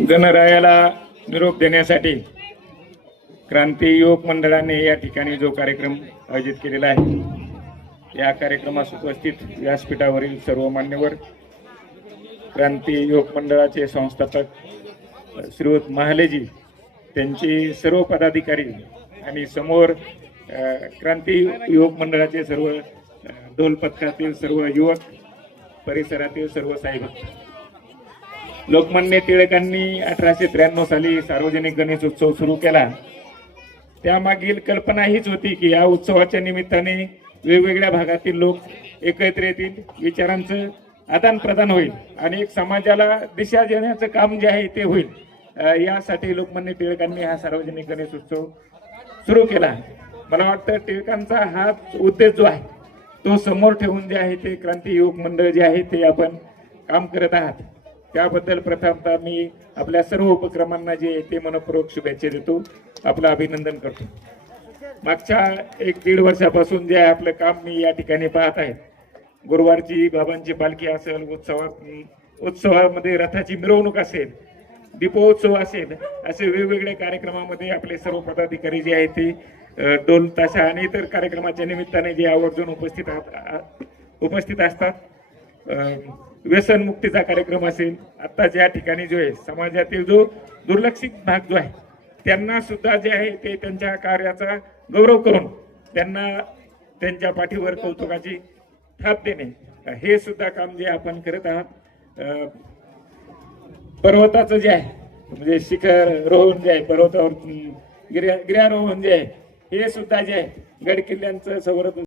गणरायाला निरोप देण्यासाठी क्रांती युवक मंडळाने या ठिकाणी जो कार्यक्रम आयोजित केलेला आहे, या कार्यक्रमास उपस्थित व्यासपीठावरील सर्व मान्यवर, क्रांती युवक मंडळाचे संस्थापक श्रीयुत महालेजी, त्यांचे सर्व पदाधिकारी आणि समोर क्रांती युवक मंडळाचे सर्व ढोल पथकातील सर्व युवक, परिसरातील सर्व साईभक्त. लोकमान्य टिळकांनी 1893 साली सार्वजनिक गणेश उत्सव सुरू केला. त्यामागील कल्पना हीच होती की या उत्सवाच्या निमित्ताने वेगवेगळ्या भागातील लोक एकत्र येतील, विचारांचं आदान प्रदान होईल आणि एक समाजाला दिशा देण्याचं काम जे आहे ते होईल. यासाठी लोकमान्य टिळकांनी हा सार्वजनिक गणेश उत्सव सुरू केला. मला वाटतं टिळकांचा हा उद्देश जो आहे तो समोर ठेवून जे आहे ते क्रांती युवक मंडळ जे आहे ते आपण काम करत आहात. त्याबद्दल प्रथमतः मी आपल्या सर्व उपक्रमांना जे ते मनपूर्वक शुभेच्छा देतो, आपलं अभिनंदन करतो. मागच्या 1-1.5 वर्षापासून जे आपलं काम मी या ठिकाणी पाहत आहे, गुरुवारची बाबांची पालखी असेल, उत्सवामध्ये रथाची मिरवणूक असेल, दीपोत्सव असेल, असे वेगवेगळ्या कार्यक्रमामध्ये आपले सर्व पदाधिकारी जे आहेत ते ढोल ताशा आणि इतर कार्यक्रमाच्या निमित्ताने जे आवर्जून उपस्थित असतात. व्यसनमुक्तीचा कार्यक्रम असेल, आत्ताच या ठिकाणी जो आहे समाजातील जो दुर्लक्षित भाग जो आहे त्यांना सुद्धा जे आहे ते त्यांच्या कार्याचा गौरव करून त्यांना त्यांच्या पाठीवर कौतुकाची थाप देणे, हे सुद्धा काम जे आपण करत आहात. पर्वताचं जे आहे म्हणजे शिखरोहण जे आहे, पर्वतावर गिर्यारोहण जे आहे हे सुद्धा जे आहे गड किल्ल्यांचं संवर्धन